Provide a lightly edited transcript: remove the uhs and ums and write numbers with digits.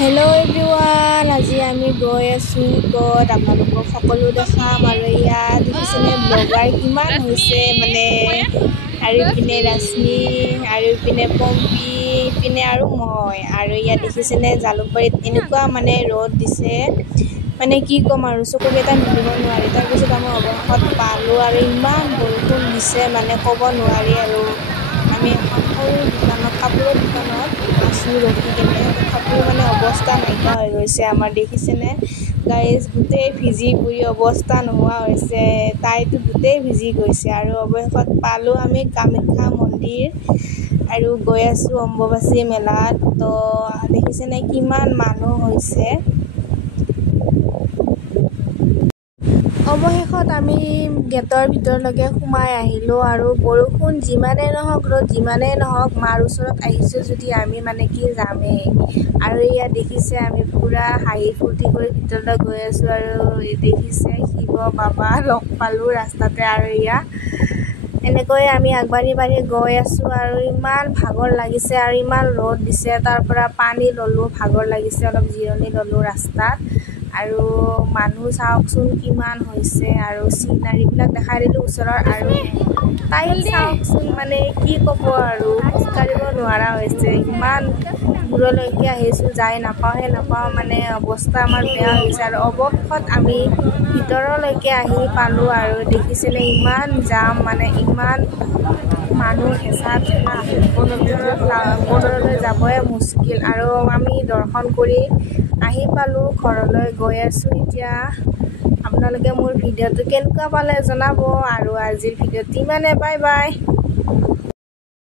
Hello' everyone, আজি আমি গৈ আছোঁ ক'ত আপোনালোকক সকলো দেখাম। আৰু ইয়াত দেখিছেনে ব্লগাৰ কিমান হৈছে মানে, আৰু ইপিনে ৰশ্মি, আৰু ইপিনে পম্পী, ইপিনে আৰু মই। আৰু ইয়াত দেখিছেনে জালুকবাৰীত এনেকুৱা মানে ৰ'দ দিছে, মানে কি ক'ম আৰু চকুকেইটা মিলিব নোৱাৰি। তাৰপিছত আমি অৱশেষত পালোঁ আৰু ইমান বৰষুণ দিছে মানে ক'ব নোৱাৰি। আৰু আমি এখন সৰু দোকানত, কাপোৰৰ দোকানত আছোঁ ৰখি কিনে, তথাপিও মানে অৱস্থা নাইকিয়া হৈ গৈছে আমাৰ। দেখিছেনে গাইজ, গোটেই ভিজি পুৰি অৱস্থা নোহোৱা হৈছে। তাইতো গোটেই ভিজি গৈছে। আৰু অৱশেষত পালোঁ আমি কামাখ্যা মন্দিৰ, আৰু গৈ আছোঁ অম্বুবাচী মেলাত। তো দেখিছেনে কিমান মানুহ হৈছে। অৱশেষত আমি গেটৰ ভিতৰলৈকে সোমাই আহিলোঁ। আৰু বৰষুণ যিমানেই নহওক, ৰ'দ যিমানেই নহওক, মাৰ ওচৰত আহিছোঁ যদি আমি মানে কি যামেই। আৰু ইয়াত দেখিছে আমি পূৰা হাঁহি ফূৰ্তি কৰি ভিতৰলৈ গৈ আছোঁ। আৰু দেখিছে শিৱ বাবা লগ পালোঁ ৰাস্তাতে। আৰু এনেকৈ আমি আগবাঢ়ি গৈ আছোঁ। আৰু ইমান ভাগৰ লাগিছে আৰু ইমান ৰ'দ দিছে। তাৰ পৰা পানী ল'লোঁ, ভাগৰ লাগিছে, অলপ জিৰণি ল'লোঁ ৰাস্তাত। আৰু মানুহ চাওকচোন কিমান হৈছে। আৰু চিনাৰীবিলাক দেখাই দিলোঁ ওচৰৰ। আৰু তাই চাওকচোন, মানে কি ক'ব আৰু খোজকাঢ়িব নোৱাৰা হৈছে। ইমান দূৰলৈকে আহিছোঁ, যাই নাপাওঁ মানে অৱস্থা আমাৰ বেয়া হৈছে। আৰু অৱশেষত আমি ভিতৰলৈকে আহি পালোঁ। আৰু দেখিছেনে ইমান জাম, মানে ইমান মানুহ, হেঁচা ঠেলা, মন্দিৰলৈ যাবই মুস্কিল। আৰু আমি দৰ্শন কৰি আহি পালোঁ, ঘৰলৈ গৈ আছোঁ এতিয়া। আপোনালোকে মোৰ ভিডিঅ'টো কেনেকুৱা পালে জনাব। আৰু আজিৰ ভিডিঅ'টো ইমানে, বাই বাই।